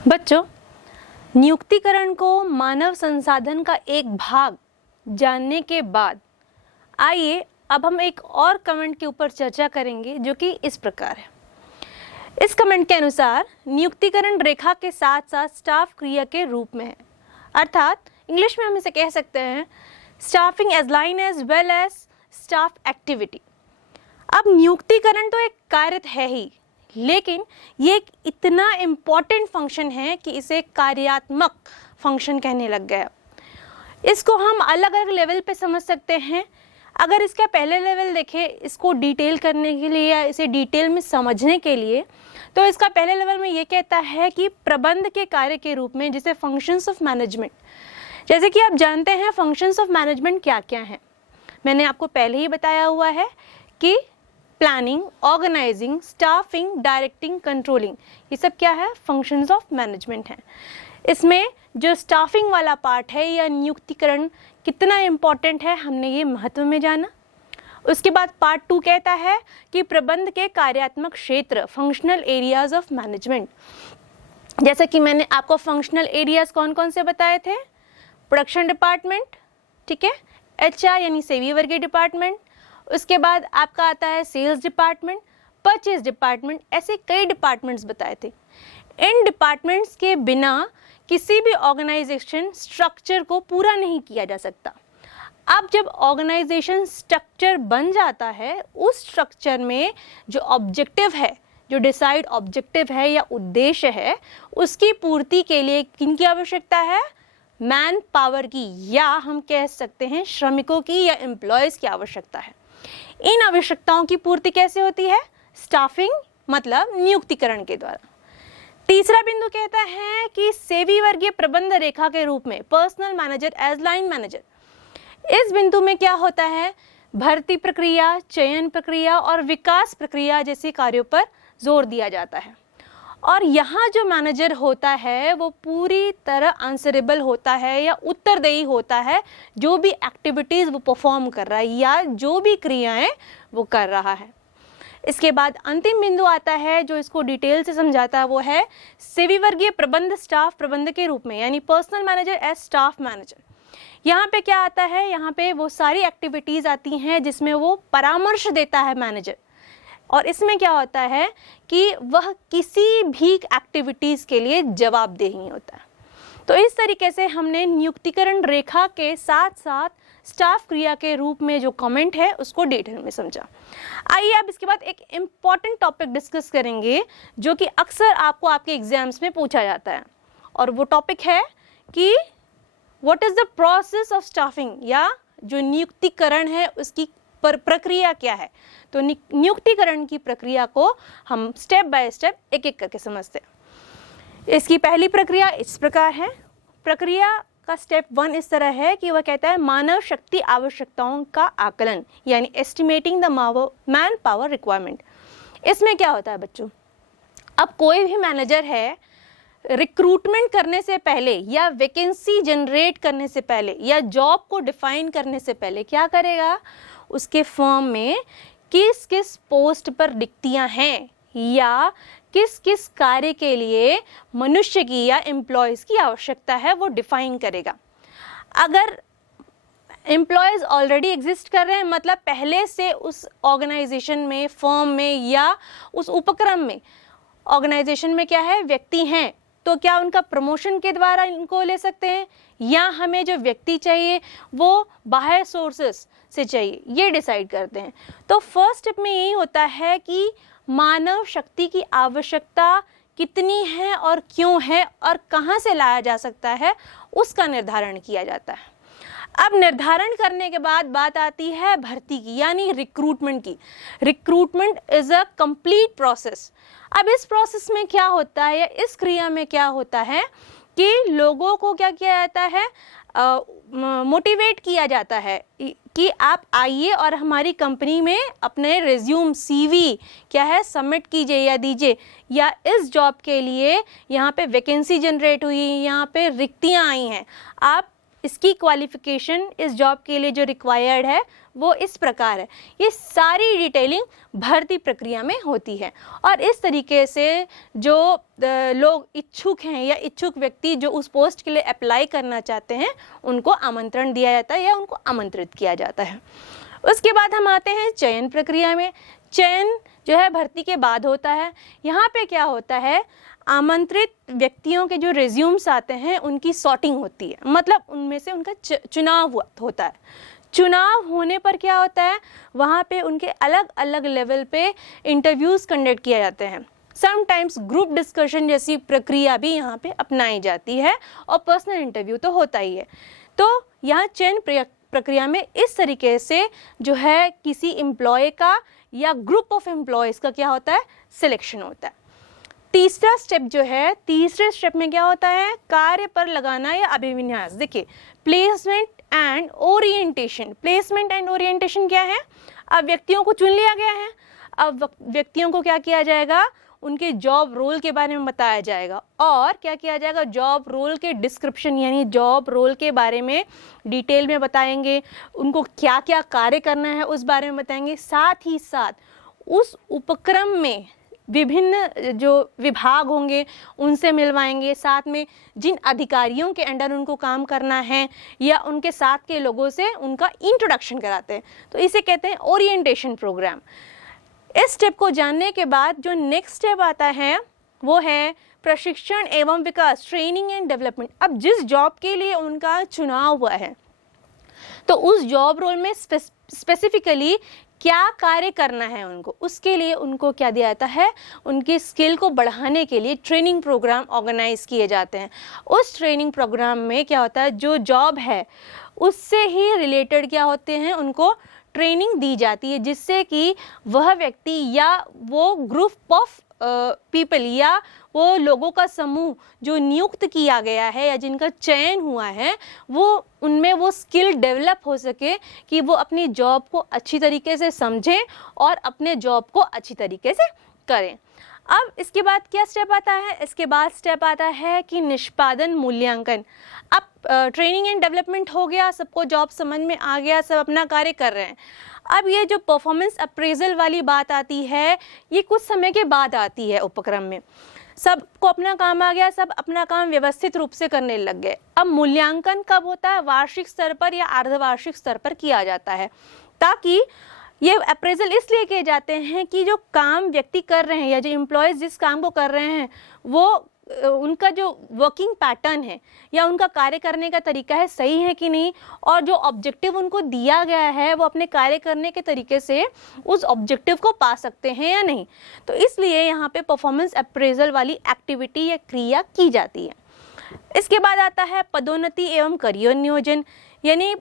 बच्चों, नियुक्तिकरण को मानव संसाधन का एक भाग जानने के बाद आइए अब हम एक और कमेंट के ऊपर चर्चा करेंगे जो कि इस प्रकार है। इस कमेंट के अनुसार नियुक्तिकरण रेखा के साथ साथ स्टाफ क्रिया के रूप में है, अर्थात इंग्लिश में हम इसे कह सकते हैं staffing as line as well as staff activity. अब नियुक्तिकरण तो एक कार्य है ही, लेकिन ये एक इतना इम्पॉर्टेंट फंक्शन है कि इसे कार्यात्मक फंक्शन कहने लग गया। इसको हम अलग अलग लेवल पे समझ सकते हैं। अगर इसका पहले लेवल देखें, इसको डिटेल करने के लिए या इसे डिटेल में समझने के लिए, तो इसका पहले लेवल में ये कहता है कि प्रबंध के कार्य के रूप में, जिसे फंक्शंस ऑफ मैनेजमेंट, जैसे कि आप जानते हैं फंक्शंस ऑफ मैनेजमेंट क्या क्या हैं। मैंने आपको पहले ही बताया हुआ है कि planning, organizing, staffing, directing, controlling, ये सब क्या है? फंक्शंस ऑफ मैनेजमेंट हैं। इसमें जो स्टाफिंग वाला पार्ट है या नियुक्तिकरण कितना इम्पॉर्टेंट है, हमने ये महत्व में जाना। उसके बाद पार्ट 2 कहता है कि प्रबंध के कार्यात्मक क्षेत्र, फंक्शनल एरियाज ऑफ मैनेजमेंट। जैसा कि मैंने आपको फंक्शनल एरियाज कौन कौन से बताए थे? प्रोडक्शन डिपार्टमेंट, ठीक है, HR यानी सेवी वर्गीय डिपार्टमेंट, उसके बाद आपका आता है सेल्स डिपार्टमेंट, परचेज डिपार्टमेंट, ऐसे कई डिपार्टमेंट्स बताए थे। इन डिपार्टमेंट्स के बिना किसी भी ऑर्गेनाइजेशन स्ट्रक्चर को पूरा नहीं किया जा सकता। अब जब ऑर्गेनाइजेशन स्ट्रक्चर बन जाता है, उस स्ट्रक्चर में जो ऑब्जेक्टिव है, जो डिसाइड ऑब्जेक्टिव है या उद्देश्य है, उसकी पूर्ति के लिए किनकी आवश्यकता है? मैन पावर की, या हम कह सकते हैं श्रमिकों की या एम्प्लॉयज की आवश्यकता है। इन आवश्यकताओं की पूर्ति कैसे होती है? स्टाफिंग मतलब नियुक्तिकरण के द्वारा। तीसरा बिंदु कहता है कि सेवी वर्गीय प्रबंध रेखा के रूप में, personal manager as line manager. इस बिंदु में क्या होता है? भर्ती प्रक्रिया, चयन प्रक्रिया और विकास प्रक्रिया जैसे कार्यों पर जोर दिया जाता है। और यहाँ जो मैनेजर होता है वो पूरी तरह आंसरेबल होता है या उत्तरदेही होता है जो भी एक्टिविटीज़ वो परफॉर्म कर रहा है या जो भी क्रियाएं वो कर रहा है। इसके बाद अंतिम बिंदु आता है जो इसको डिटेल से समझाता है, वो है सेवी वर्गीय प्रबंध स्टाफ प्रबंध के रूप में, यानी personal manager as staff manager. यहाँ पे क्या आता है? यहाँ पे वो सारी एक्टिविटीज़ आती हैं जिसमें वो परामर्श देता है मैनेजर, और इसमें क्या होता है कि वह किसी भी एक्टिविटीज़ के लिए जवाबदेह नहीं होता है। तो इस तरीके से हमने नियुक्तिकरण रेखा के साथ साथ स्टाफ क्रिया के रूप में जो कमेंट है उसको डिटेल में समझा। आइए अब इसके बाद एक इम्पॉर्टेंट टॉपिक डिस्कस करेंगे जो कि अक्सर आपको आपके एग्जाम्स में पूछा जाता है, और वो टॉपिक है कि what is the process of staffing, या जो नियुक्तिकरण है उसकी प्रक्रिया क्या है। तो नियुक्तिकरण की प्रक्रिया को हम स्टेप बाय स्टेप एक एक करके समझते हैं। इसकी पहली प्रक्रिया इस प्रकार है। प्रक्रिया का स्टेप 1 इस तरह है कि वह कहता है मानव शक्ति आवश्यकताओं का आकलन, यानी estimating the man power requirement. इसमें क्या होता है बच्चों? अब कोई भी मैनेजर है, रिक्रूटमेंट करने से पहले या वैकेंसी जनरेट करने से पहले या जॉब को डिफाइन करने से पहले क्या करेगा? उसके फर्म में किस किस पोस्ट पर रिक्तियां हैं या किस किस कार्य के लिए मनुष्य की या एम्प्लॉयज़ की आवश्यकता है वो डिफाइन करेगा। अगर एम्प्लॉयज़ ऑलरेडी एग्जिस्ट कर रहे हैं, मतलब पहले से उस ऑर्गेनाइजेशन में, फर्म में या उस उपक्रम में, ऑर्गेनाइजेशन में क्या है, व्यक्ति हैं, तो क्या उनका प्रमोशन के द्वारा इनको ले सकते हैं, या हमें जो व्यक्ति चाहिए वो बाहर सोर्सेस से चाहिए, ये डिसाइड करते हैं। तो फर्स्ट स्टेप में यही होता है कि मानव शक्ति की आवश्यकता कितनी है और क्यों है और कहाँ से लाया जा सकता है, उसका निर्धारण किया जाता है। अब निर्धारण करने के बाद बात आती है भर्ती की, यानी रिक्रूटमेंट की। Recruitment is a complete process. अब इस प्रोसेस में क्या होता है या इस क्रिया में क्या होता है कि लोगों को क्या किया जाता है, मोटिवेट किया जाता है कि आप आइए और हमारी कंपनी में अपने रिज्यूम, CV क्या है सबमिट कीजिए या दीजिए, या इस जॉब के लिए यहाँ पे वैकेंसी जनरेट हुई, यहाँ पे रिक्तियाँ आई हैं, आप इसकी क्वालिफिकेशन इस जॉब के लिए जो रिक्वायर्ड है वो इस प्रकार है। ये सारी डिटेलिंग भर्ती प्रक्रिया में होती है और इस तरीके से जो लोग इच्छुक हैं या इच्छुक व्यक्ति जो उस पोस्ट के लिए अप्लाई करना चाहते हैं उनको आमंत्रण दिया जाता है या उनको आमंत्रित किया जाता है। उसके बाद हम आते हैं चयन प्रक्रिया में। चयन जो है भर्ती के बाद होता है। यहाँ पे क्या होता है, आमंत्रित व्यक्तियों के जो रिज्यूम्स आते हैं उनकी सॉर्टिंग होती है, मतलब उनमें से उनका चुनाव होता है। चुनाव होने पर क्या होता है, वहाँ पे उनके अलग अलग लेवल पे इंटरव्यूज़ कंडक्ट किए जाते हैं। समटाइम्स ग्रुप डिस्कशन जैसी प्रक्रिया भी यहाँ पे अपनाई जाती है और पर्सनल इंटरव्यू तो होता ही है। तो यहाँ चयन प्रक्रिया में इस तरीके से जो है किसी एम्प्लॉय का या ग्रुप ऑफ एम्प्लॉयज़ का क्या होता है, सिलेक्शन होता है। तीसरा स्टेप जो है, तीसरे स्टेप में क्या होता है, कार्य पर लगाना या अभिविन्यास। देखिए, placement and orientation. Placement and orientation क्या है, अब व्यक्तियों को चुन लिया गया है, अब व्यक्तियों को क्या किया जाएगा, उनके जॉब रोल के बारे में बताया जाएगा और क्या किया जाएगा, जॉब रोल के डिस्क्रिप्शन यानी जॉब रोल के बारे में डिटेल में बताएंगे, उनको क्या क्या कार्य करना है उस बारे में बताएंगे। साथ ही साथ उस उपक्रम में विभिन्न जो विभाग होंगे उनसे मिलवाएंगे, साथ में जिन अधिकारियों के अंडर उनको काम करना है या उनके साथ के लोगों से उनका इंट्रोडक्शन कराते हैं। तो इसे कहते हैं ओरिएंटेशन प्रोग्राम। इस स्टेप को जानने के बाद जो नेक्स्ट स्टेप आता है वो है प्रशिक्षण एवं विकास, ट्रेनिंग एंड डेवलपमेंट। अब जिस जॉब के लिए उनका चुनाव हुआ है तो उस जॉब रोल में स्पेसिफिकली क्या कार्य करना है उनको, उसके लिए उनको क्या दिया जाता है, उनकी स्किल को बढ़ाने के लिए ट्रेनिंग प्रोग्राम ऑर्गेनाइज किए जाते हैं। उस ट्रेनिंग प्रोग्राम में क्या होता है, जो जॉब है उससे ही रिलेटेड क्या होते हैं, उनको ट्रेनिंग दी जाती है, जिससे कि वह व्यक्ति या वो ग्रुप ऑफ पीपल या वो लोगों का समूह जो नियुक्त किया गया है या जिनका चयन हुआ है वो उनमें वो स्किल डेवलप हो सके कि वो अपनी जॉब को अच्छी तरीके से समझें और अपने जॉब को अच्छी तरीके से करें। अब इसके बाद क्या स्टेप आता है, इसके बाद स्टेप आता है कि निष्पादन मूल्यांकन। अब ट्रेनिंग एंड डेवलपमेंट हो गया, सबको जॉब समझ में आ गया, सब अपना कार्य कर रहे हैं। अब ये जो परफॉर्मेंस अप्रेजल वाली बात आती है ये कुछ समय के बाद आती है उपक्रम में। सबको अपना काम आ गया, सब अपना काम व्यवस्थित रूप से करने लग गए। अब मूल्यांकन कब होता है, वार्षिक स्तर पर या अर्धवार्षिक स्तर पर किया जाता है, ताकि ये अप्रेजल इसलिए किए जाते हैं कि जो काम व्यक्ति कर रहे हैं या जो एम्प्लॉयज़ जिस काम को कर रहे हैं वो उनका जो वर्किंग पैटर्न है या उनका कार्य करने का तरीका है सही है कि नहीं, और जो ऑब्जेक्टिव उनको दिया गया है वो अपने कार्य करने के तरीके से उस ऑब्जेक्टिव को पा सकते हैं या नहीं। तो इसलिए यहाँ पे परफॉर्मेंस अप्रेजल वाली एक्टिविटी या क्रिया की जाती है। इसके बाद आता है पदोन्नति एवं करियर नियोजन यानी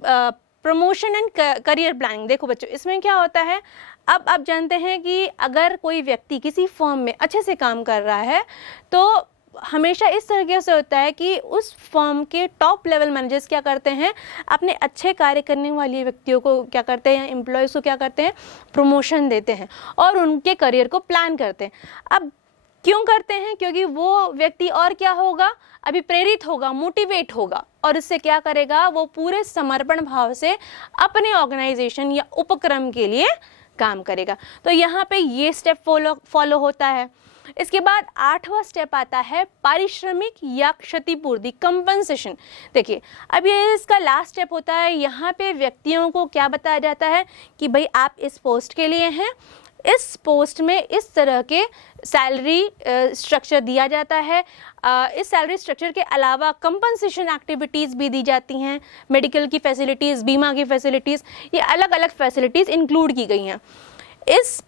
प्रमोशन एंड करियर प्लानिंग। देखो बच्चों, इसमें क्या होता है, अब आप जानते हैं कि अगर कोई व्यक्ति किसी फर्म में अच्छे से काम कर रहा है तो हमेशा इस तरीके से होता है कि उस फर्म के टॉप लेवल मैनेजर्स क्या करते हैं, अपने अच्छे कार्य करने वाले व्यक्तियों को क्या करते हैं, एम्प्लॉयज़ को क्या करते हैं, प्रमोशन देते हैं और उनके करियर को प्लान करते हैं। अब क्यों करते हैं, क्योंकि वो व्यक्ति और क्या होगा, अभी प्रेरित होगा, मोटिवेट होगा और इससे क्या करेगा, वो पूरे समर्पण भाव से अपने ऑर्गेनाइजेशन या उपक्रम के लिए काम करेगा। तो यहाँ पे ये स्टेप फॉलो होता है। इसके बाद 8वां स्टेप आता है पारिश्रमिक या क्षतिपूर्ति, कंपनसेशन। देखिए, अब ये इसका लास्ट स्टेप होता है। यहाँ पे व्यक्तियों को क्या बताया जाता है कि भाई आप इस पोस्ट के लिए हैं, इस पोस्ट में इस तरह के सैलरी स्ट्रक्चर दिया जाता है। इस सैलरी स्ट्रक्चर के अलावा कंपनसेशन एक्टिविटीज़ भी दी जाती हैं, मेडिकल की फैसिलिटीज़, बीमा की फैसिलिटीज़, ये अलग अलग फैसिलिटीज़ इंक्लूड की गई हैं। इस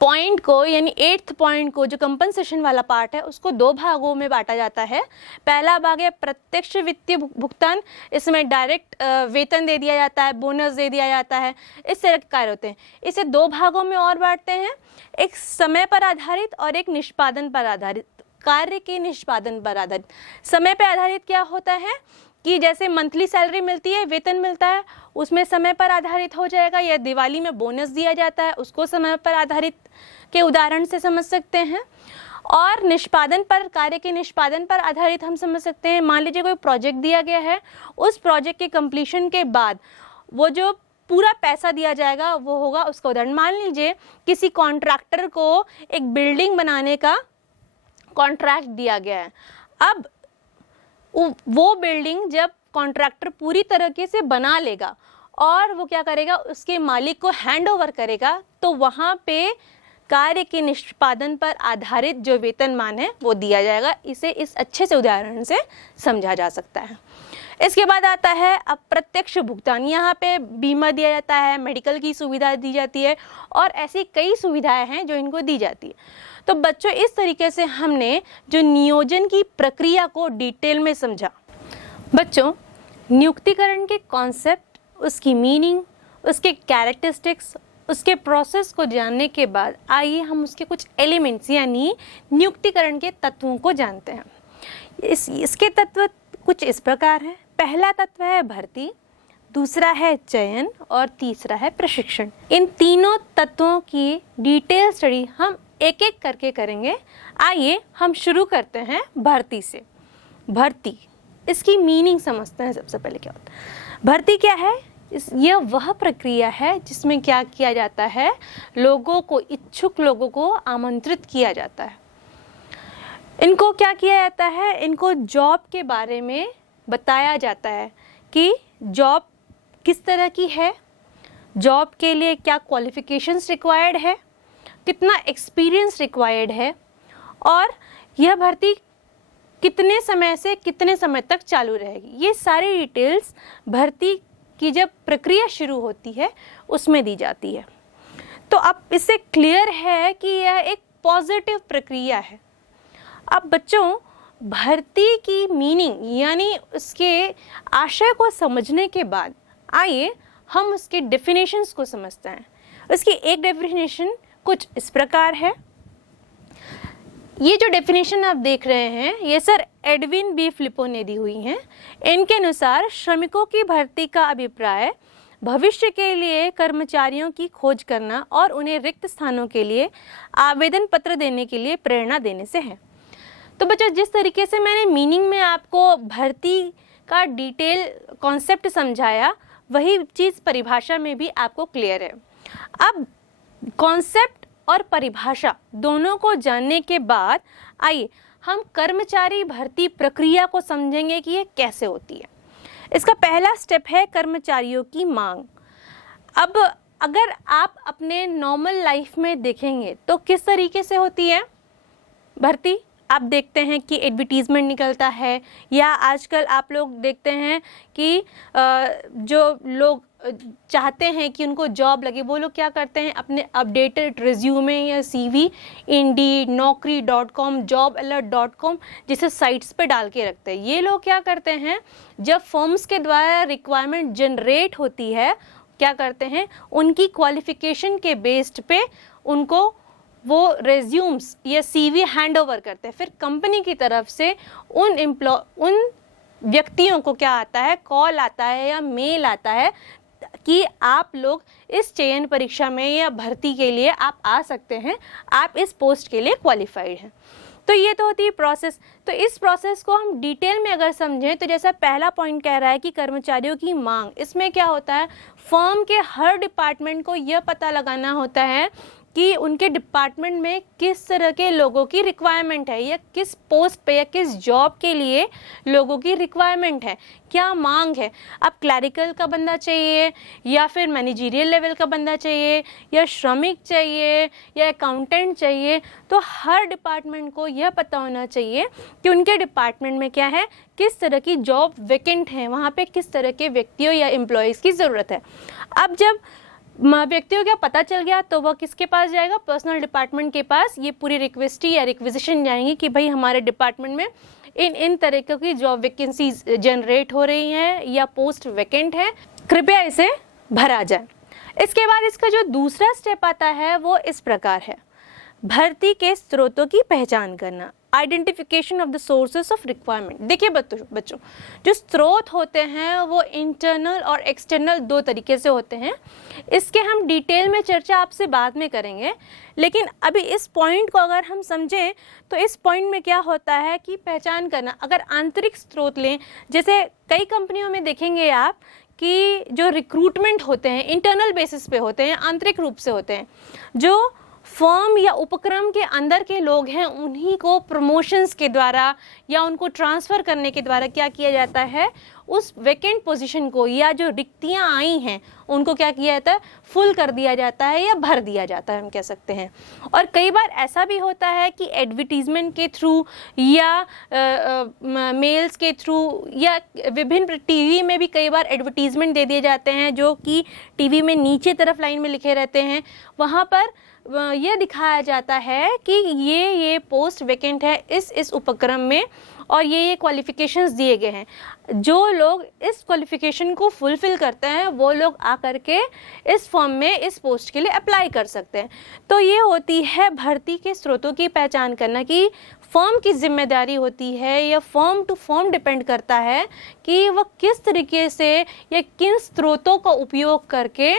पॉइंट को यानी 8th पॉइंट को, जो कंपनसेशन वाला पार्ट है, उसको 2 भागों में बांटा जाता है। पहला भाग है प्रत्यक्ष वित्तीय भुगतान, इसमें डायरेक्ट वेतन दे दिया जाता है, बोनस दे दिया जाता है, इस तरह के कार्य होते हैं। इसे 2 भागों में और बांटते हैं, एक समय पर आधारित और एक निष्पादन पर आधारित। कार्य के निष्पादन पर आधारित। समय पर आधारित क्या होता है कि जैसे मंथली सैलरी मिलती है, वेतन मिलता है, उसमें समय पर आधारित हो जाएगा, या दिवाली में बोनस दिया जाता है उसको समय पर आधारित के उदाहरण से समझ सकते हैं। और निष्पादन पर, कार्य के निष्पादन पर आधारित हम समझ सकते हैं, मान लीजिए कोई प्रोजेक्ट दिया गया है, उस प्रोजेक्ट के कंप्लीशन के बाद वो जो पूरा पैसा दिया जाएगा वो होगा उसका उदाहरण। मान लीजिए किसी कॉन्ट्रैक्टर को एक बिल्डिंग बनाने का कॉन्ट्रैक्ट दिया गया है। अब वो बिल्डिंग जब कॉन्ट्रैक्टर पूरी तरीके से बना लेगा और वो क्या करेगा, उसके मालिक को हैंड ओवर करेगा, तो वहाँ पे कार्य के निष्पादन पर आधारित जो वेतनमान है वो दिया जाएगा। इसे इस अच्छे से उदाहरण से समझा जा सकता है। इसके बाद आता है अप्रत्यक्ष भुगतान। यहाँ पे बीमा दिया जाता है, मेडिकल की सुविधा दी जाती है और ऐसी कई सुविधाएं हैं जो इनको दी जाती है। तो बच्चों, इस तरीके से हमने जो नियोजन की प्रक्रिया को डिटेल में समझा। बच्चों, नियुक्तिकरण के कॉन्सेप्ट, उसकी मीनिंग, उसके कैरेक्टरिस्टिक्स, उसके प्रोसेस को जानने के बाद आइए हम उसके कुछ एलिमेंट्स यानी नियुक्तिकरण के तत्वों को जानते हैं। इसके तत्व कुछ इस प्रकार हैं। पहला तत्व है भर्ती, दूसरा है चयन और तीसरा है प्रशिक्षण। इन तीनों तत्वों की डिटेल स्टडी हम एक एक करके करेंगे। आइए हम शुरू करते हैं भर्ती से। भर्ती, इसकी मीनिंग समझते हैं। सबसे पहले क्या होता है भर्ती, क्या है? यह वह प्रक्रिया है जिसमें क्या किया जाता है, लोगों को, इच्छुक लोगों को आमंत्रित किया जाता है। इनको क्या किया जाता है, इनको जॉब के बारे में बताया जाता है कि जॉब किस तरह की है, जॉब के लिए क्या क्वालिफिकेशंस रिक्वायर्ड है, कितना एक्सपीरियंस रिक्वायर्ड है और यह भर्ती कितने समय से कितने समय तक चालू रहेगी। ये सारी डिटेल्स भर्ती की जब प्रक्रिया शुरू होती है उसमें दी जाती है। तो अब इससे क्लियर है कि यह एक पॉजिटिव प्रक्रिया है। अब बच्चों, भर्ती की मीनिंग यानी उसके आशय को समझने के बाद आइए हम उसके डेफिनेशंस को समझते हैं। उसकी एक डेफिनेशन कुछ इस प्रकार है। ये जो डेफिनेशन आप देख रहे हैं ये सर एडविन बी फ्लिपो ने दी हुई हैं। इनके अनुसार श्रमिकों की भर्ती का अभिप्राय भविष्य के लिए कर्मचारियों की खोज करना और उन्हें रिक्त स्थानों के लिए आवेदन पत्र देने के लिए प्रेरणा देने से है। तो बच्चों, जिस तरीके से मैंने मीनिंग में आपको भर्ती का डिटेल कॉन्सेप्ट समझाया, वही चीज़ परिभाषा में भी आपको क्लियर है। अब कॉन्सेप्ट और परिभाषा दोनों को जानने के बाद आइए हम कर्मचारी भर्ती प्रक्रिया को समझेंगे कि ये कैसे होती है। इसका पहला स्टेप है कर्मचारियों की मांग। अब अगर आप अपने नॉर्मल लाइफ में देखेंगे तो किस तरीके से होती है भर्ती। आप देखते हैं कि एडवर्टीजमेंट निकलता है, या आजकल आप लोग देखते हैं कि जो लोग चाहते हैं कि उनको जॉब लगे वो लोग क्या करते हैं, अपने अपडेटेड रिज्यूमे या सीवी इंडीड, naukri.com, jobalert.com जैसे साइट्स पे डाल के रखते हैं। ये लोग क्या करते हैं, जब फर्म्स के द्वारा रिक्वायरमेंट जनरेट होती है क्या करते हैं, उनकी क्वालिफिकेशन के बेस्ड पे उनको वो रेज्यूम्स या सीवी हैंड ओवर करते हैं। फिर कंपनी की तरफ से उन व्यक्तियों को क्या आता है, कॉल आता है या मेल आता है कि आप लोग इस चयन परीक्षा में या भर्ती के लिए आप आ सकते हैं, आप इस पोस्ट के लिए क्वालिफाइड हैं। तो ये तो होती है प्रोसेस। तो इस प्रोसेस को हम डिटेल में अगर समझें तो जैसा पहला पॉइंट कह रहा है कि कर्मचारियों की मांग, इसमें क्या होता है, फर्म के हर डिपार्टमेंट को यह पता लगाना होता है कि उनके डिपार्टमेंट में किस तरह के लोगों की रिक्वायरमेंट है, या किस पोस्ट पे या किस जॉब के लिए लोगों की रिक्वायरमेंट है, क्या मांग है। अब क्लैरिकल का बंदा चाहिए या फिर मैनेजरियल लेवल का बंदा चाहिए या श्रमिक चाहिए या अकाउंटेंट चाहिए, तो हर डिपार्टमेंट को यह पता होना चाहिए कि उनके डिपार्टमेंट में क्या है, किस तरह की जॉब वैकेंट है, वहाँ पे किस तरह के व्यक्तियों या एम्प्लॉयज़ की ज़रूरत है। अब जब व्यक्तियों का पता चल गया तो वह किसके पास जाएगा, पर्सनल डिपार्टमेंट के पास। ये पूरी रिक्वेस्ट या रिक्वेजिशन जाएंगी कि भाई हमारे डिपार्टमेंट में इन तरीक़ों की जॉब वैकेंसीज जनरेट हो रही हैं या पोस्ट वैकेंट है, कृपया इसे भरा जाए। इसके बाद इसका जो दूसरा स्टेप आता है वो इस प्रकार है, भर्ती के स्रोतों की पहचान करना। Identification of the sources of requirement. देखिए बच्चों, जो स्रोत होते हैं वो इंटरनल और एक्सटर्नल दो तरीके से होते हैं। इसके हम डिटेल में चर्चा आपसे बाद में करेंगे, लेकिन अभी इस पॉइंट को अगर हम समझें तो इस पॉइंट में क्या होता है कि पहचान करना, अगर आंतरिक स्रोत लें, जैसे कई कंपनियों में देखेंगे आप कि जो रिक्रूटमेंट होते हैं इंटरनल बेसिस पे होते हैं, आंतरिक रूप से होते हैं। जो फर्म या उपक्रम के अंदर के लोग हैं उन्हीं को प्रमोशंस के द्वारा या उनको ट्रांसफ़र करने के द्वारा क्या किया जाता है, उस वैकेंट पोजीशन को या जो रिक्तियां आई हैं उनको क्या किया जाता है, फुल कर दिया जाता है या भर दिया जाता है, हम कह सकते हैं। और कई बार ऐसा भी होता है कि एडवर्टीजमेंट के थ्रू या मेल्स के थ्रू या विभिन्न टीवी में भी कई बार एडवर्टीजमेंट दे दिए जाते हैं, जो कि टीवी में नीचे तरफ लाइन में लिखे रहते हैं। वहाँ पर यह दिखाया जाता है कि ये पोस्ट वैकेंट है इस उपक्रम में और ये क्वालिफिकेशंस दिए गए हैं। जो लोग इस क्वालिफिकेशन को फुलफिल करते हैं वो लोग आकर के इस फॉर्म में इस पोस्ट के लिए अप्लाई कर सकते हैं। तो ये होती है भर्ती के स्रोतों की पहचान करना, कि फॉर्म की जिम्मेदारी होती है या फॉर्म टू फॉर्म डिपेंड करता है कि वह किस तरीके से या किन स्रोतों का उपयोग करके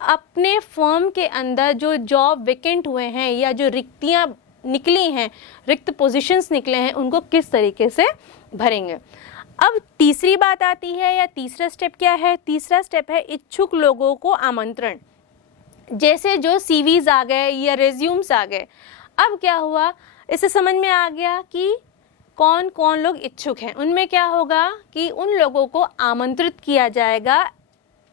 अपने फर्म के अंदर जो जॉब वैकेंट हुए हैं या जो रिक्तियां निकली हैं, रिक्त पोजीशंस निकले हैं, उनको किस तरीके से भरेंगे। अब तीसरी बात आती है, या तीसरा स्टेप क्या है, तीसरा स्टेप है इच्छुक लोगों को आमंत्रण। जैसे जो सीवीज आ गए या रेज्यूम्स आ गए, अब क्या हुआ, इससे समझ में आ गया कि कौन कौन लोग इच्छुक हैं। उनमें क्या होगा कि उन लोगों को आमंत्रित किया जाएगा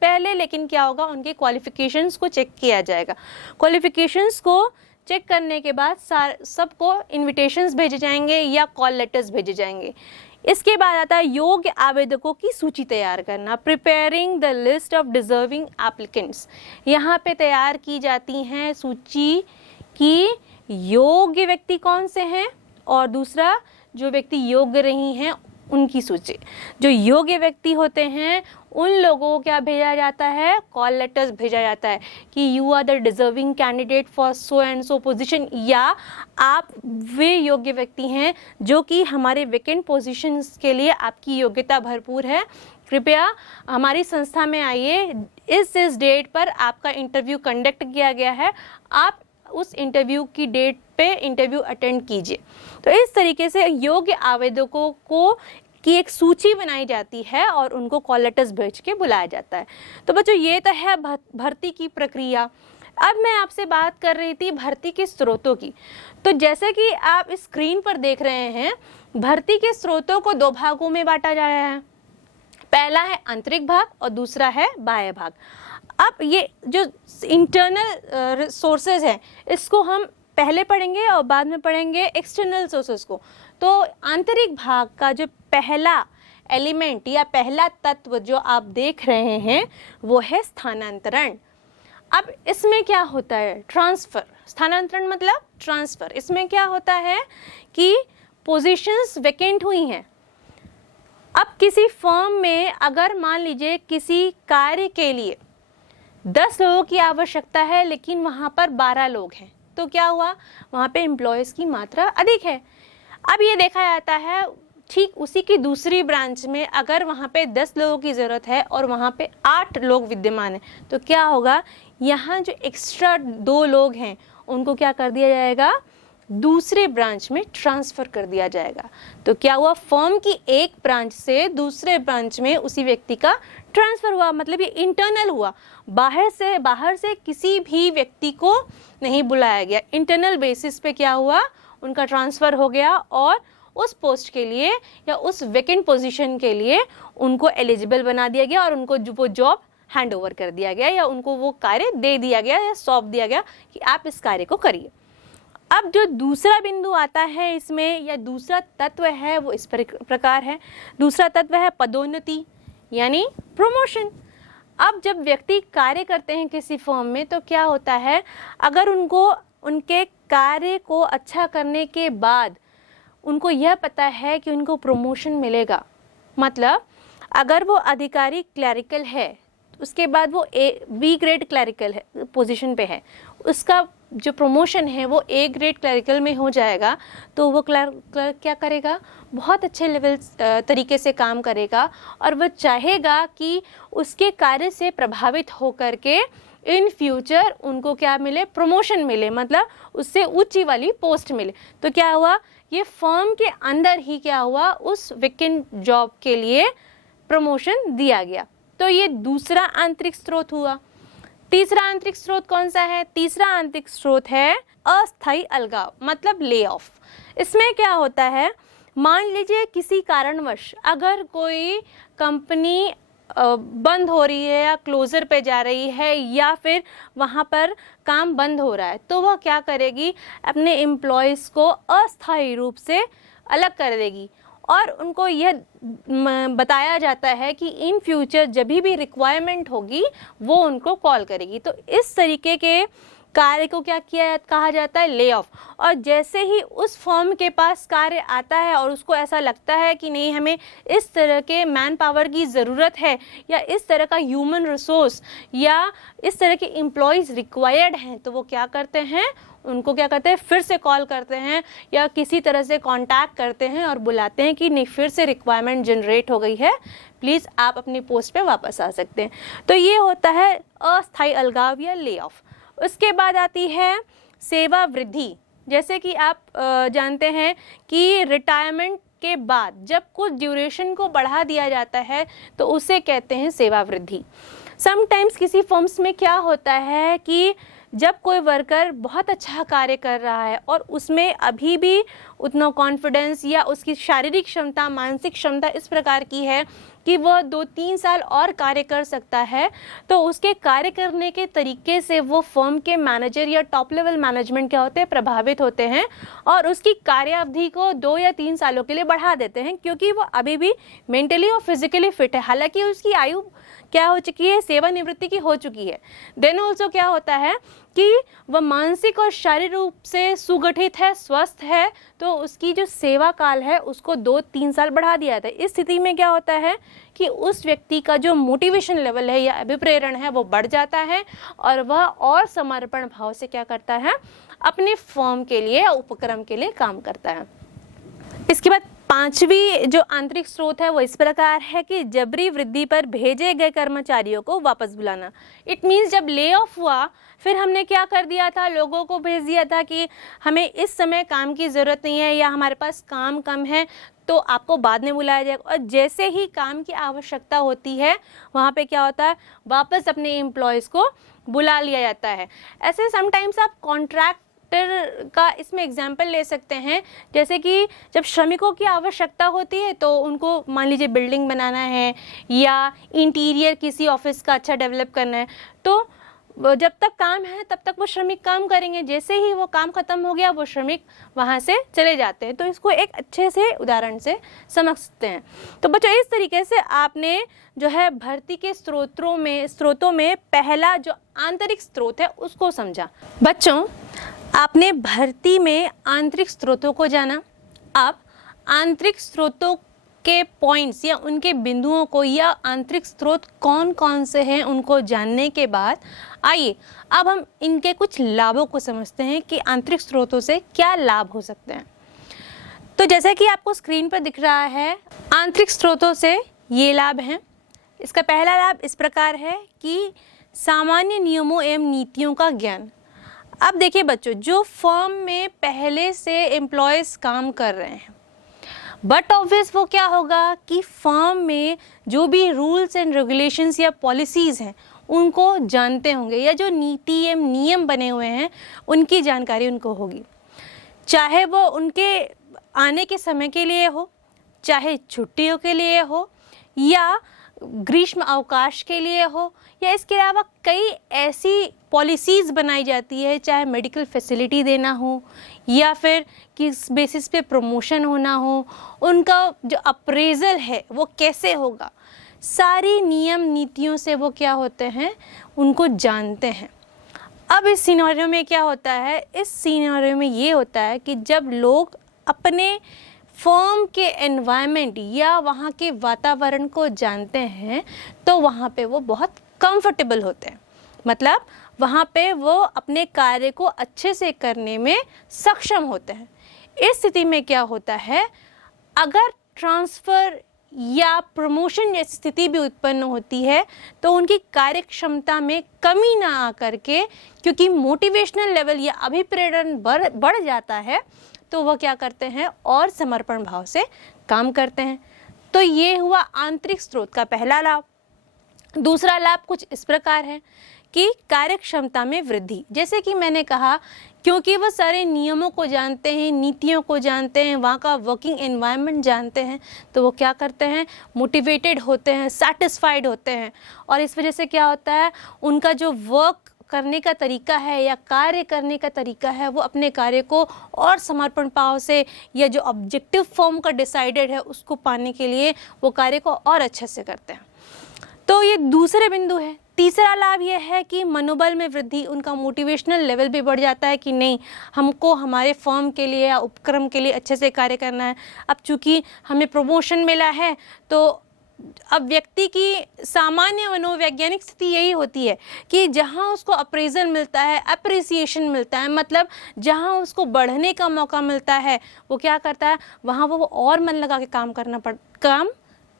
पहले, लेकिन क्या होगा, उनके क्वालिफिकेशंस को चेक किया जाएगा। क्वालिफिकेशंस को चेक करने के बाद सबको इनविटेशंस भेजे जाएंगे या कॉल लेटर्स भेजे जाएंगे। इसके बाद आता है योग्य आवेदकों की सूची तैयार करना, preparing the list of deserving applicants. यहाँ पे तैयार की जाती हैं सूची की योग्य व्यक्ति कौन से हैं, और दूसरा जो व्यक्ति योग्य नहीं हैं उनकी सूची। जो योग्य व्यक्ति होते हैं उन लोगों को क्या भेजा जाता है, कॉल लेटर्स भेजा जाता है कि you are the deserving candidate for so and so position, या आप वे योग्य व्यक्ति हैं जो कि हमारे वैकेंट पोजीशंस के लिए आपकी योग्यता भरपूर है, कृपया हमारी संस्था में आइए, इस डेट पर आपका इंटरव्यू कंडक्ट किया गया है, आप उस इंटरव्यू की डेट पे इंटरव्यू अटेंड कीजिए। तो इस तरीके से योग्य आवेदकों को की एक सूची बनाई जाती है और उनको कॉल लेटर्स भेज के बुलाया जाता है। तो बच्चों ये तो है भर्ती की प्रक्रिया। अब मैं आपसे बात कर रही थी भर्ती के स्रोतों की। तो जैसे कि आप इस स्क्रीन पर देख रहे हैं, भर्ती के स्रोतों को दो भागों में बांटा गया है। पहला है आंतरिक भाग और दूसरा है बाह्य भाग। अब ये जो इंटरनल सोर्सेज हैं इसको हम पहले पढ़ेंगे और बाद में पढ़ेंगे एक्सटर्नल सोर्सेज को। तो आंतरिक भाग का जो पहला एलिमेंट या पहला तत्व जो आप देख रहे हैं वो है स्थानांतरण। अब इसमें क्या होता है, ट्रांसफ़र। स्थानांतरण मतलब ट्रांसफ़र। इसमें क्या होता है कि पोजीशंस वैकेंट हुई हैं। अब किसी फर्म में अगर मान लीजिए किसी कार्य के लिए 10 लोगों की आवश्यकता है लेकिन वहाँ पर 12 लोग हैं, तो क्या हुआ, वहाँ पे एम्प्लॉयज़ की मात्रा अधिक है। अब ये देखा जाता है ठीक उसी की दूसरी ब्रांच में अगर वहाँ पे 10 लोगों की ज़रूरत है और वहाँ पे 8 लोग विद्यमान हैं, तो क्या होगा, यहाँ जो एक्स्ट्रा 2 लोग हैं उनको क्या कर दिया जाएगा, दूसरे ब्रांच में ट्रांसफ़र कर दिया जाएगा। तो क्या हुआ, फर्म की एक ब्रांच से दूसरे ब्रांच में उसी व्यक्ति का ट्रांसफ़र हुआ। मतलब ये इंटरनल हुआ, बाहर से किसी भी व्यक्ति को नहीं बुलाया गया, इंटरनल बेसिस पे क्या हुआ, उनका ट्रांसफ़र हो गया और उस पोस्ट के लिए या उस वैकेंट पोजीशन के लिए उनको एलिजिबल बना दिया गया और उनको वो जॉब हैंड ओवर कर दिया गया या उनको वो कार्य दे दिया गया या सौंप दिया गया कि आप इस कार्य को करिए। अब जो दूसरा बिंदु आता है इसमें या दूसरा तत्व है वो इस प्रकार है। दूसरा तत्व है पदोन्नति यानी प्रमोशन। अब जब व्यक्ति कार्य करते हैं किसी फर्म में तो क्या होता है, अगर उनको उनके कार्य को अच्छा करने के बाद उनको यह पता है कि उनको प्रमोशन मिलेगा, मतलब अगर वो अधिकारी क्लरिकल है उसके बाद वो बी ग्रेड क्लरिकल है पोजीशन पे है, उसका जो प्रमोशन है वो ए ग्रेड क्लरिकल में हो जाएगा, तो वो क्लर्क क्या करेगा, बहुत अच्छे लेवल तरीके से काम करेगा और वह चाहेगा कि उसके कार्य से प्रभावित होकर के इन फ्यूचर उनको क्या मिले, प्रमोशन मिले, मतलब उससे ऊंची वाली पोस्ट मिले। तो क्या हुआ, ये फर्म के अंदर ही क्या हुआ, उस वैकेंट जॉब के लिए प्रमोशन दिया गया। तो ये दूसरा आंतरिक स्रोत हुआ। तीसरा आंतरिक स्रोत कौन सा है, तीसरा आंतरिक स्रोत है अस्थायी अलगाव, मतलब ले ऑफ। इसमें क्या होता है, मान लीजिए किसी कारणवश अगर कोई कंपनी बंद हो रही है या क्लोजर पे जा रही है या फिर वहाँ पर काम बंद हो रहा है, तो वह क्या करेगी, अपने एम्प्लॉयज़ को अस्थायी रूप से अलग कर देगी और उनको यह बताया जाता है कि इन फ्यूचर जब भी रिक्वायरमेंट होगी वो उनको कॉल करेगी। तो इस तरीके के कार्य को क्या किया कहा जाता है, ले ऑफ। और जैसे ही उस फर्म के पास कार्य आता है और उसको ऐसा लगता है कि नहीं, हमें इस तरह के मैन पावर की ज़रूरत है या इस तरह का ह्यूमन रिसोर्स या इस तरह के एम्प्लॉयज़ रिक्वायर्ड हैं, तो वो क्या करते हैं, उनको क्या करते हैं, फिर से कॉल करते हैं या किसी तरह से कांटेक्ट करते हैं और बुलाते हैं कि नहीं, फिर से रिक्वायरमेंट जनरेट हो गई है, प्लीज़ आप अपनी पोस्ट पे वापस आ सकते हैं। तो ये होता है अस्थायी अलगाव या ले ऑफ। उसके बाद आती है सेवा वृद्धि। जैसे कि आप जानते हैं कि रिटायरमेंट के बाद जब कुछ ड्यूरेशन को बढ़ा दिया जाता है तो उसे कहते हैं सेवा वृद्धि। समटाइम्स किसी फर्म्स में क्या होता है कि जब कोई वर्कर बहुत अच्छा कार्य कर रहा है और उसमें अभी भी उतना कॉन्फिडेंस या उसकी शारीरिक क्षमता, मानसिक क्षमता इस प्रकार की है कि वह 2-3 साल और कार्य कर सकता है, तो उसके कार्य करने के तरीके से वो फर्म के मैनेजर या टॉप लेवल मैनेजमेंट क्या होते हैं, प्रभावित होते हैं और उसकी कार्यावधि को 2 या 3 सालों के लिए बढ़ा देते हैं, क्योंकि वो अभी भी मेंटली और फिजिकली फिट है। हालांकि उसकी आयु क्या हो चुकी है, सेवानिवृत्ति की हो चुकी है। देन ऑल्सो क्या होता है कि वह मानसिक और शारीरिक रूप से सुगठित है, स्वस्थ है, तो उसकी जो सेवा काल है उसको 2-3 साल बढ़ा दिया जाता है। इस स्थिति में क्या होता है कि उस व्यक्ति का जो मोटिवेशन लेवल है या अभिप्रेरण है वो बढ़ जाता है और वह और समर्पण भाव से क्या करता है, अपने फर्म के लिए, उपक्रम के लिए काम करता है। इसके बाद पांचवी जो आंतरिक स्रोत है वो इस प्रकार है कि जबरी वृद्धि पर भेजे गए कर्मचारियों को वापस बुलाना। इट मीन्स जब ले ऑफ हुआ फिर हमने क्या कर दिया था, लोगों को भेज दिया था कि हमें इस समय काम की ज़रूरत नहीं है या हमारे पास काम कम है, तो आपको बाद में बुलाया जाएगा। और जैसे ही काम की आवश्यकता होती है वहाँ पे क्या होता है, वापस अपने एम्प्लॉयज़ को बुला लिया जाता है। ऐसे समटाइम्स आप कॉन्ट्रैक्ट का इसमें एग्जाम्पल ले सकते हैं। जैसे कि जब श्रमिकों की आवश्यकता होती है तो उनको मान लीजिए बिल्डिंग बनाना है या इंटीरियर किसी ऑफिस का अच्छा डेवलप करना है, तो जब तक काम है तब तक वो श्रमिक काम करेंगे। जैसे ही वो काम खत्म हो गया वो श्रमिक वहाँ से चले जाते हैं। तो इसको एक अच्छे से उदाहरण से समझ सकते हैं। तो बच्चों इस तरीके से आपने जो है भर्ती के स्रोतों में पहला जो आंतरिक स्रोत है उसको समझा। बच्चों आपने भर्ती में आंतरिक स्रोतों को जाना। अब आंतरिक स्रोतों के पॉइंट्स या उनके बिंदुओं को या आंतरिक स्रोत कौन कौन से हैं उनको जानने के बाद आइए अब हम इनके कुछ लाभों को समझते हैं कि आंतरिक स्रोतों से क्या लाभ हो सकते हैं। तो जैसा कि आपको स्क्रीन पर दिख रहा है, आंतरिक स्रोतों से ये लाभ हैं। इसका पहला लाभ इस प्रकार है कि सामान्य नियमों एवं नीतियों का ज्ञान। अब देखिए बच्चों, जो फर्म में पहले से एम्प्लॉयज़ काम कर रहे हैं, बट ऑब्वियस वो क्या होगा कि फर्म में जो भी रूल्स एंड रेगुलेशंस या पॉलिसीज़ हैं उनको जानते होंगे, या जो नीति एवं नियम बने हुए हैं उनकी जानकारी उनको होगी। चाहे वो उनके आने के समय के लिए हो, चाहे छुट्टियों के लिए हो, या ग्रीष्म अवकाश के लिए हो, या इसके अलावा कई ऐसी पॉलिसीज़ बनाई जाती है, चाहे मेडिकल फैसिलिटी देना हो या फिर किस बेसिस पे प्रमोशन होना हो, उनका जो अप्रेजल है वो कैसे होगा, सारी नियम नीतियों से वो क्या होते हैं, उनको जानते हैं। अब इस सिनेरियो में क्या होता है, इस सिनेरियो में ये होता है कि जब लोग अपने फर्म के एनवायरनमेंट या वहाँ के वातावरण को जानते हैं तो वहाँ पे वो बहुत कंफर्टेबल होते हैं, मतलब वहाँ पे वो अपने कार्य को अच्छे से करने में सक्षम होते हैं। इस स्थिति में क्या होता है, अगर ट्रांसफ़र या प्रमोशन जैसी स्थिति भी उत्पन्न होती है तो उनकी कार्यक्षमता में कमी ना आ करके, क्योंकि मोटिवेशनल लेवल या अभिप्रेरण बढ़ जाता है, तो वह क्या करते हैं और समर्पण भाव से काम करते हैं। तो ये हुआ आंतरिक स्रोत का पहला लाभ। दूसरा लाभ कुछ इस प्रकार है कि कार्यक्षमता में वृद्धि। जैसे कि मैंने कहा, क्योंकि वह सारे नियमों को जानते हैं, नीतियों को जानते हैं, वहाँ का वर्किंग एनवायरनमेंट जानते हैं, तो वो क्या करते हैं, मोटिवेटेड होते हैं, सेटिस्फाइड होते हैं। और इस वजह से क्या होता है, उनका जो वर्क करने का तरीका है या कार्य करने का तरीका है, वो अपने कार्य को और समर्पण भाव से या जो ऑब्जेक्टिव फॉर्म का डिसाइडेड है उसको पाने के लिए वो कार्य को और अच्छे से करते हैं। तो ये दूसरे बिंदु है। तीसरा लाभ ये है कि मनोबल में वृद्धि, उनका मोटिवेशनल लेवल भी बढ़ जाता है कि नहीं, हमको हमारे फर्म के लिए या उपक्रम के लिए अच्छे से कार्य करना है। अब चूँकि हमें प्रमोशन मिला है तो अब व्यक्ति की सामान्य मनोवैज्ञानिक स्थिति यही होती है कि जहाँ उसको अप्रेजल मिलता है, अप्रिसिएशन मिलता है, मतलब जहाँ उसको बढ़ने का मौका मिलता है, वो क्या करता है, वहाँ वो और मन लगा के काम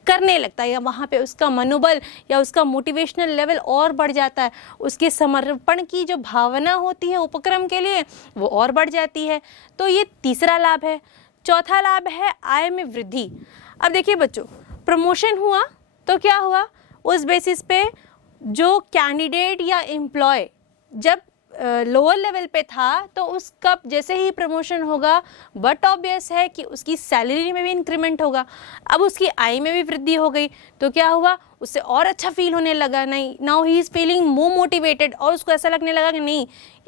करने लगता है, या वहाँ पे उसका मनोबल या उसका मोटिवेशनल लेवल और बढ़ जाता है। उसके समर्पण की जो भावना होती है उपक्रम के लिए वो और बढ़ जाती है। तो ये तीसरा लाभ है। चौथा लाभ है आय में वृद्धि। अब देखिए बच्चों, प्रमोशन हुआ तो क्या हुआ, उस बेसिस पे जो कैंडिडेट या एम्प्लॉय जब लोअर लेवल पे था तो उसका जैसे ही प्रमोशन होगा, बट ऑब्वियस है कि उसकी सैलरी में भी इंक्रीमेंट होगा। अब उसकी आय में भी वृद्धि हो गई तो क्या हुआ, उससे और अच्छा फील होने लगा, नहीं, now he is feeling more motivated, और उसको ऐसा लगने लगा कि नहीं,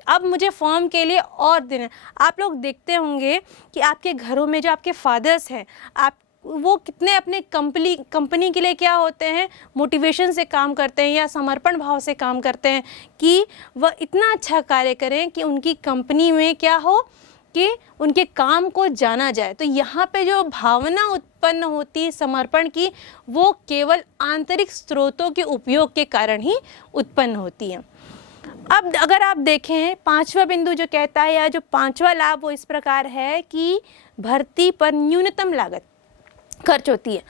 अब मुझे फॉर्म के लिए और देना। आप लोग देखते होंगे कि आपके घरों में जो आपके फादर्स हैं, आप वो कितने अपने कंपनी के लिए क्या होते हैं, मोटिवेशन से काम करते हैं या समर्पण भाव से काम करते हैं कि वह इतना अच्छा कार्य करें कि उनकी कंपनी में क्या हो कि उनके काम को जाना जाए। तो यहाँ पे जो भावना उत्पन्न होती है समर्पण की, वो केवल आंतरिक स्रोतों के उपयोग के कारण ही उत्पन्न होती है। अब अगर आप देखें पांचवा बिंदु जो कहता है, या जो पांचवा लाभ, वो इस प्रकार है कि भर्ती पर न्यूनतम लागत खर्च होती है।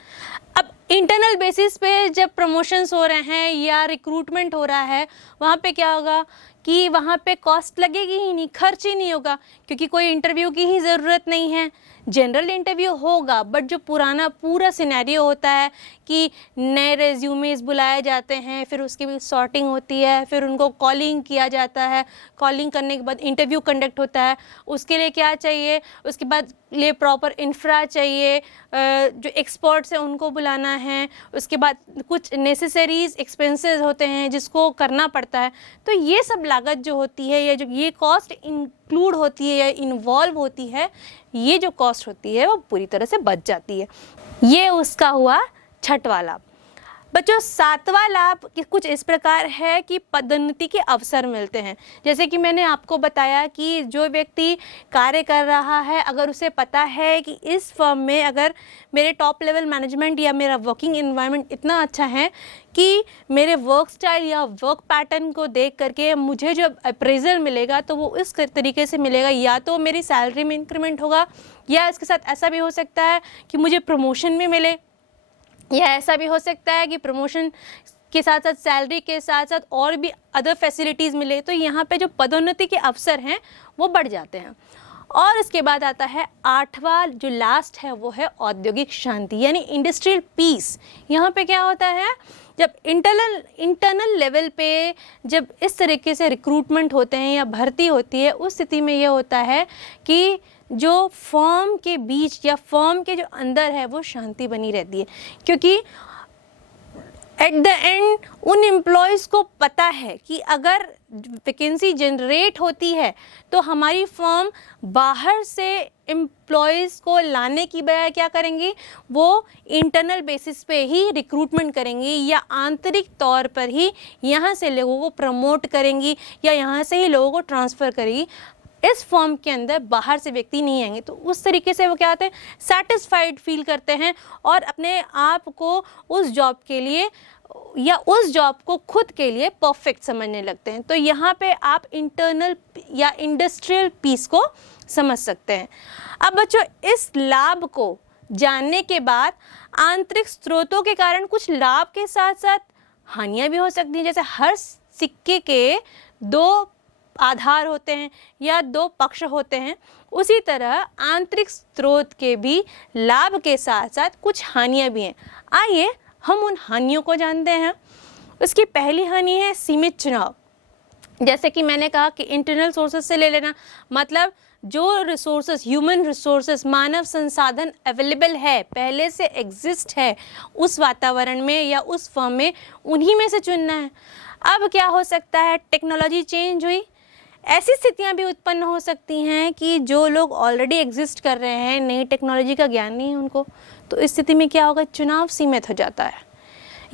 अब इंटरनल बेसिस पे जब प्रमोशंस हो रहे हैं या रिक्रूटमेंट हो रहा है, वहाँ पे क्या होगा कि वहाँ पे कॉस्ट लगेगी ही नहीं, खर्च ही नहीं होगा, क्योंकि कोई इंटरव्यू की ही ज़रूरत नहीं है। जनरल इंटरव्यू होगा, बट जो पूरा सिनेरियो होता है कि नए रेज्यूमेस बुलाए जाते हैं, फिर उसकी भी सॉर्टिंग होती है, फिर उनको कॉलिंग किया जाता है, कॉलिंग करने के बाद इंटरव्यू कंडक्ट होता है। उसके लिए क्या चाहिए, उसके बाद लिए प्रॉपर इंफ्रा चाहिए, जो एक्सपर्ट्स हैं उनको बुलाना है, उसके बाद कुछ नेसेसरीज एक्सपेंसेस होते हैं जिसको करना पड़ता है। तो ये सब लागत जो होती है, या जो ये कॉस्ट इंक्लूड होती है या इन्वॉल्व होती है, ये जो कॉस्ट होती है वो पूरी तरह से बच जाती है। ये उसका हुआ छठवां लाभ। बच्चों, सातवां लाभ कुछ इस प्रकार है कि पदोन्नति के अवसर मिलते हैं। जैसे कि मैंने आपको बताया कि जो व्यक्ति कार्य कर रहा है, अगर उसे पता है कि इस फर्म में अगर मेरे टॉप लेवल मैनेजमेंट या मेरा वर्किंग एनवायरनमेंट इतना अच्छा है कि मेरे वर्क स्टाइल या वर्क पैटर्न को देख करके मुझे जब अप्रेजल मिलेगा तो वो इस तरीके से मिलेगा, या तो मेरी सैलरी में इंक्रीमेंट होगा, या इसके साथ ऐसा भी हो सकता है कि मुझे प्रमोशन भी मिले, या ऐसा भी हो सकता है कि प्रमोशन के साथ साथ सैलरी के साथ साथ और भी अदर फैसिलिटीज़ मिले। तो यहाँ पे जो पदोन्नति के अवसर हैं वो बढ़ जाते हैं। और इसके बाद आता है आठवां, जो लास्ट है, वो है औद्योगिक शांति यानी इंडस्ट्रियल पीस। यहाँ पे क्या होता है, जब इंटरनल लेवल पे जब इस तरीके से रिक्रूटमेंट होते हैं या भर्ती होती है, उस स्थिति में ये होता है कि जो फर्म के बीच या फर्म के जो अंदर है वो शांति बनी रहती है, क्योंकि एट द एंड उन एम्प्लॉयज़ को पता है कि अगर वैकेंसी जनरेट होती है तो हमारी फर्म बाहर से एम्प्लॉयज़ को लाने की बजाय क्या करेंगी, वो इंटरनल बेसिस पे ही रिक्रूटमेंट करेंगी या आंतरिक तौर पर ही यहाँ से लोगों को प्रमोट करेंगी या यहाँ से ही लोगों को ट्रांसफ़र करेगी। इस फॉर्म के अंदर बाहर से व्यक्ति नहीं आएंगे, तो उस तरीके से वो क्या होते हैं, सेटिस्फाइड फील करते हैं और अपने आप को उस जॉब के लिए या उस जॉब को खुद के लिए परफेक्ट समझने लगते हैं। तो यहाँ पे आप इंटरनल या इंडस्ट्रियल पीस को समझ सकते हैं। अब बच्चों, इस लाभ को जानने के बाद आंतरिक स्रोतों के कारण कुछ लाभ के साथ साथ हानियां भी हो सकती हैं। जैसे हर सिक्के के दो आधार होते हैं या दो पक्ष होते हैं, उसी तरह आंतरिक स्रोत के भी लाभ के साथ साथ कुछ हानियां भी हैं। आइए हम उन हानियों को जानते हैं। उसकी पहली हानि है सीमित चुनाव। जैसे कि मैंने कहा कि इंटरनल सोर्सेस से ले लेना, मतलब जो रिसोर्सेस, ह्यूमन रिसोर्सेस, मानव संसाधन अवेलेबल है, पहले से एग्जिस्ट है उस वातावरण में या उस फर्म में, उन्हीं में से चुनना है। अब क्या हो सकता है, टेक्नोलॉजी चेंज हुई, ऐसी स्थितियां भी उत्पन्न हो सकती हैं कि जो लोग ऑलरेडी एग्जिस्ट कर रहे हैं, नई टेक्नोलॉजी का ज्ञान नहीं है उनको, तो इस स्थिति में क्या होगा, चुनाव सीमित हो जाता है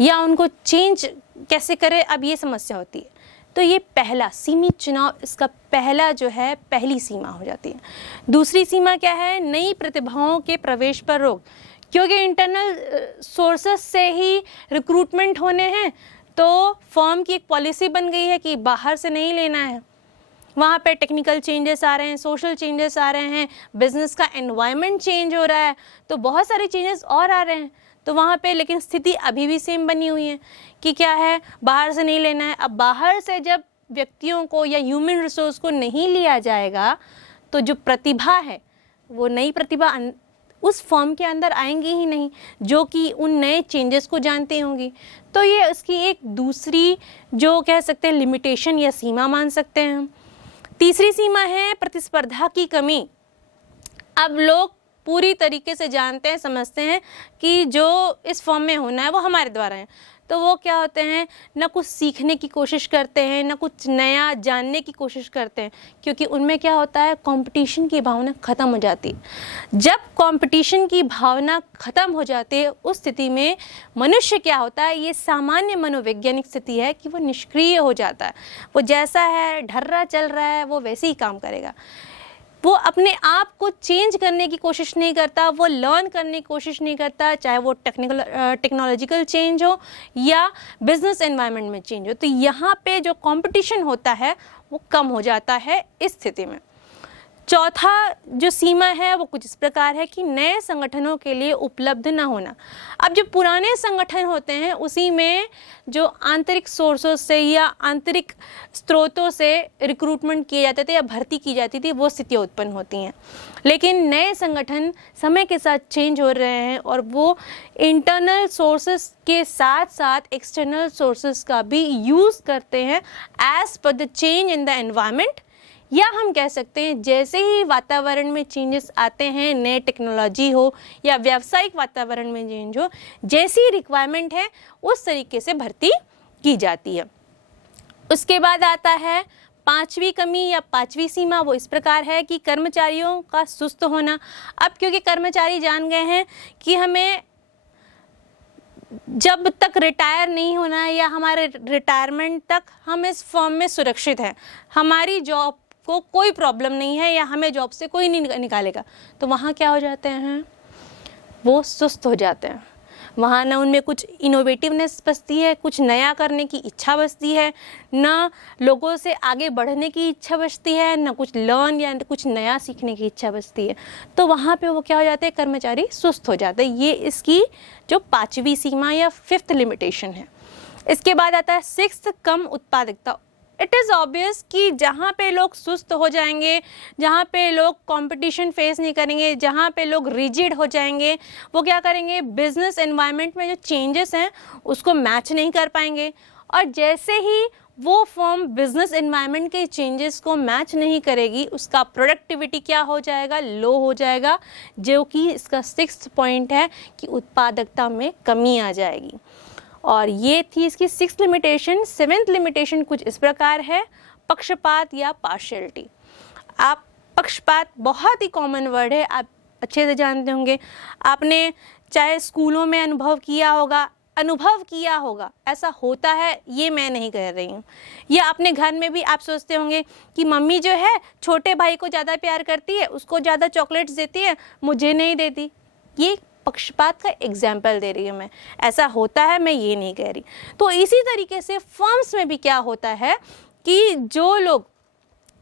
या उनको चेंज कैसे करें, अब ये समस्या होती है। तो ये पहला सीमित चुनाव, इसका पहला जो है पहली सीमा हो जाती है। दूसरी सीमा क्या है, नई प्रतिभाओं के प्रवेश पर रोक। क्योंकि इंटरनल सोर्सेस से ही रिक्रूटमेंट होने हैं, तो फर्म की एक पॉलिसी बन गई है कि बाहर से नहीं लेना है। वहाँ पे टेक्निकल चेंजेस आ रहे हैं, सोशल चेंजेस आ रहे हैं, बिजनेस का एनवायरनमेंट चेंज हो रहा है, तो बहुत सारे चेंजेस और आ रहे हैं। तो वहाँ पे लेकिन स्थिति अभी भी सेम बनी हुई है कि क्या है, बाहर से नहीं लेना है। अब बाहर से जब व्यक्तियों को या ह्यूमन रिसोर्स को नहीं लिया जाएगा, तो जो प्रतिभा है, वो नई प्रतिभा उस फॉर्म के अंदर आएंगी ही नहीं जो कि उन नए चेंजेस को जानती होंगी। तो ये उसकी एक दूसरी जो कह सकते हैं लिमिटेशन या सीमा मान सकते हैं हम। तीसरी सीमा है प्रतिस्पर्धा की कमी। अब लोग पूरी तरीके से जानते हैं, समझते हैं कि जो इस फॉर्म में होना है वो हमारे द्वारा है, तो वो क्या होते हैं, ना कुछ सीखने की कोशिश करते हैं, ना कुछ नया जानने की कोशिश करते हैं, क्योंकि उनमें क्या होता है, कंपटीशन की भावना ख़त्म हो जाती है। जब कंपटीशन की भावना ख़त्म हो जाती है, उस स्थिति में मनुष्य क्या होता है, ये सामान्य मनोवैज्ञानिक स्थिति है कि वो निष्क्रिय हो जाता है। वो जैसा है, ढर्रा चल रहा है, वो वैसे ही काम करेगा। वो अपने आप को चेंज करने की कोशिश नहीं करता, वो लर्न करने की कोशिश नहीं करता, चाहे वो टेक्नोलॉजिकल चेंज हो या बिजनेस एनवायरनमेंट में चेंज हो। तो यहाँ पे जो कंपटीशन होता है वो कम हो जाता है इस स्थिति में। चौथा जो सीमा है वो कुछ इस प्रकार है कि नए संगठनों के लिए उपलब्ध न होना। अब जो पुराने संगठन होते हैं उसी में जो आंतरिक सोर्सों से या आंतरिक स्रोतों से रिक्रूटमेंट किए जाते थे या भर्ती की जाती थी, वो स्थितियाँ उत्पन्न होती हैं। लेकिन नए संगठन समय के साथ चेंज हो रहे हैं और वो इंटरनल सोर्सेस के साथ साथ एक्सटर्नल सोर्सेस का भी यूज़ करते हैं as per the change in the environment. या हम कह सकते हैं जैसे ही वातावरण में चेंजेस आते हैं, नए टेक्नोलॉजी हो या व्यावसायिक वातावरण में चेंज हो, जैसी रिक्वायरमेंट है उस तरीके से भर्ती की जाती है। उसके बाद आता है पांचवी कमी या पांचवी सीमा, वो इस प्रकार है कि कर्मचारियों का सुस्त होना। अब क्योंकि कर्मचारी जान गए हैं कि हमें जब तक रिटायर नहीं होना है या हमारे रिटायरमेंट तक हम इस फर्म में सुरक्षित हैं, हमारी जॉब को कोई प्रॉब्लम नहीं है या हमें जॉब से कोई नहीं निकालेगा, तो वहाँ क्या हो जाते हैं, वो सुस्त हो जाते हैं। वहाँ ना उनमें कुछ इनोवेटिवनेस बचती है, कुछ नया करने की इच्छा बचती है, ना लोगों से आगे बढ़ने की इच्छा बचती है, ना कुछ लर्न या कुछ नया सीखने की इच्छा बचती है। तो वहाँ पे वो क्या हो जाते हैं, कर्मचारी सुस्त हो जाते हैं। ये इसकी जो पांचवी सीमा या फिफ्थ लिमिटेशन है। इसके बाद आता है सिक्स्थ, कम उत्पादकता। इट इज़ ऑब्वियस कि जहाँ पे लोग सुस्त हो जाएंगे, जहाँ पे लोग कंपटीशन फेस नहीं करेंगे, जहाँ पे लोग रिजिड हो जाएंगे, वो क्या करेंगे, बिजनेस एनवायरनमेंट में जो चेंजेस हैं उसको मैच नहीं कर पाएंगे। और जैसे ही वो फर्म बिजनेस एनवायरनमेंट के चेंजेस को मैच नहीं करेगी, उसका प्रोडक्टिविटी क्या हो जाएगा, लो हो जाएगा, जो कि इसका सिक्स्थ पॉइंट है कि उत्पादकता में कमी आ जाएगी। और ये थी इसकी सिक्स्थ लिमिटेशन। सेवेंथ लिमिटेशन कुछ इस प्रकार है, पक्षपात या पार्शियलिटी। आप पक्षपात बहुत ही कॉमन वर्ड है, आप अच्छे से जानते होंगे, आपने चाहे स्कूलों में अनुभव किया होगा, अनुभव किया होगा, ऐसा होता है ये मैं नहीं कह रही हूँ। या अपने घर में भी आप सोचते होंगे कि मम्मी जो है छोटे भाई को ज़्यादा प्यार करती है, उसको ज़्यादा चॉकलेट्स देती है, मुझे नहीं देती। ये पक्षपात का एग्जाम्पल दे रही हूँ मैं, ऐसा होता है मैं ये नहीं कह रही। तो इसी तरीके से फर्म्स में भी क्या होता है कि जो लोग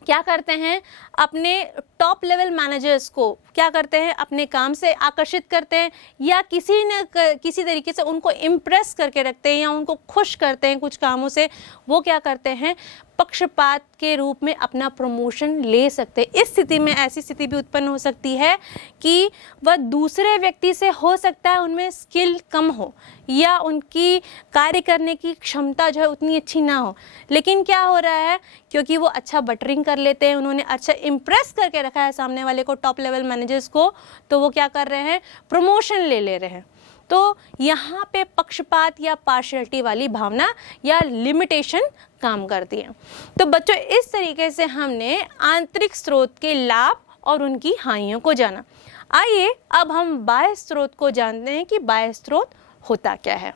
क्या करते हैं, अपने टॉप लेवल मैनेजर्स को क्या करते हैं, अपने काम से आकर्षित करते हैं या किसी न किसी तरीके से उनको इम्प्रेस करके रखते हैं या उनको खुश करते हैं कुछ कामों से, वो क्या करते हैं, पक्षपात के रूप में अपना प्रमोशन ले सकते हैं। इस स्थिति में ऐसी स्थिति भी उत्पन्न हो सकती है कि वह दूसरे व्यक्ति से, हो सकता है उनमें स्किल कम हो या उनकी कार्य करने की क्षमता जो है उतनी अच्छी ना हो, लेकिन क्या हो रहा है, क्योंकि वो अच्छा बटरिंग कर लेते हैं, उन्होंने अच्छा इम्प्रेस करके रखा है सामने वाले को, टॉप लेवल मैनेजर्स को, तो वो क्या कर रहे हैं, प्रमोशन ले रहे हैं। तो यहाँ पे पक्षपात या पार्शियलिटी वाली भावना या लिमिटेशन काम करती है। तो बच्चों, इस तरीके से हमने आंतरिक स्रोत के लाभ और उनकी हानियों को जाना। आइए अब हम बाह्य स्रोत को जानते हैं कि बाह्य स्रोत होता क्या है।